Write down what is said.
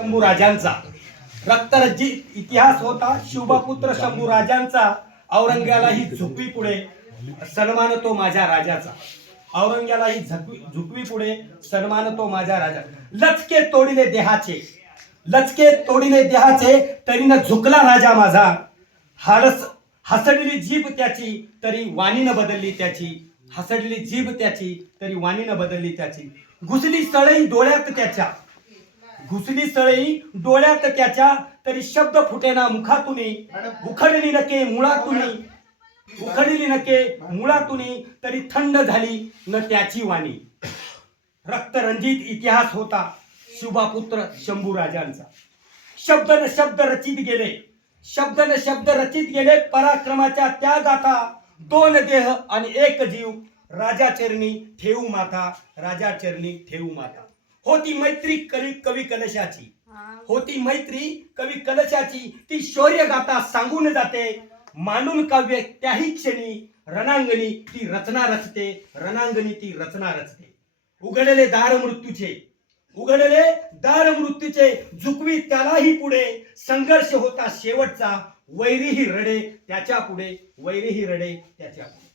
शंभू राजांचा रक्तरंजित इतिहास होता. शिवबापुत्र शंभू राजांचा औरंग्यालाही झुकवी पुढे सन्मान तो माझ्या राजाचा. औरंग्यालाही झुकवी पुढे सन्मान तो माझ्या राजा. लचके तोडिले देहाचे, लचके तोडिले देहाचे, तरी न झुकला राजा माझा. हाडस हसडली जीभ त्याची, तरी वाणी न बदलली त्याची. हसडली जीभ त्याची, तरी वाणी न बदलली त्याची. घुसली सळई डोळ्यात त्याच्या, घुसली सळई डोळ्यात त्याच्या, तरी शब्द फुटेना मुखातुनी. उखडली नके मुळातुनी, उखडली नके मुळातुनी, तरी थंड झाली न त्याची वाणी. रक्तरंजित इतिहास होता शिवबापुत्र शंभू राजांचा. शब्द न शब्द रचित गेले, शब्द न शब्द रचित गेले, पराक्रमाच्या त्या गाथा. दोन देह आणि एक जीव, राजा चरणी ठेवू माथा, राजा चरणी ठेवू माथा. होती मैत्री कवी कलशाची, होती मैत्री कवी कलशाची. ती शौर्य गाथा सांगून जाते, मांडून काव्य त्याही क्षणी. रणांगणी ती रचना रचते, रणांगणी ती रचना रचते. उघडले दार मृत्यूचे, उघडले दार मृत्यूचे, झुकवी त्यालाही पुढे. संघर्ष होता शेवटचा, वैरीही रडे त्याच्या पुढे, वैरीही रडे त्याच्या पुढे.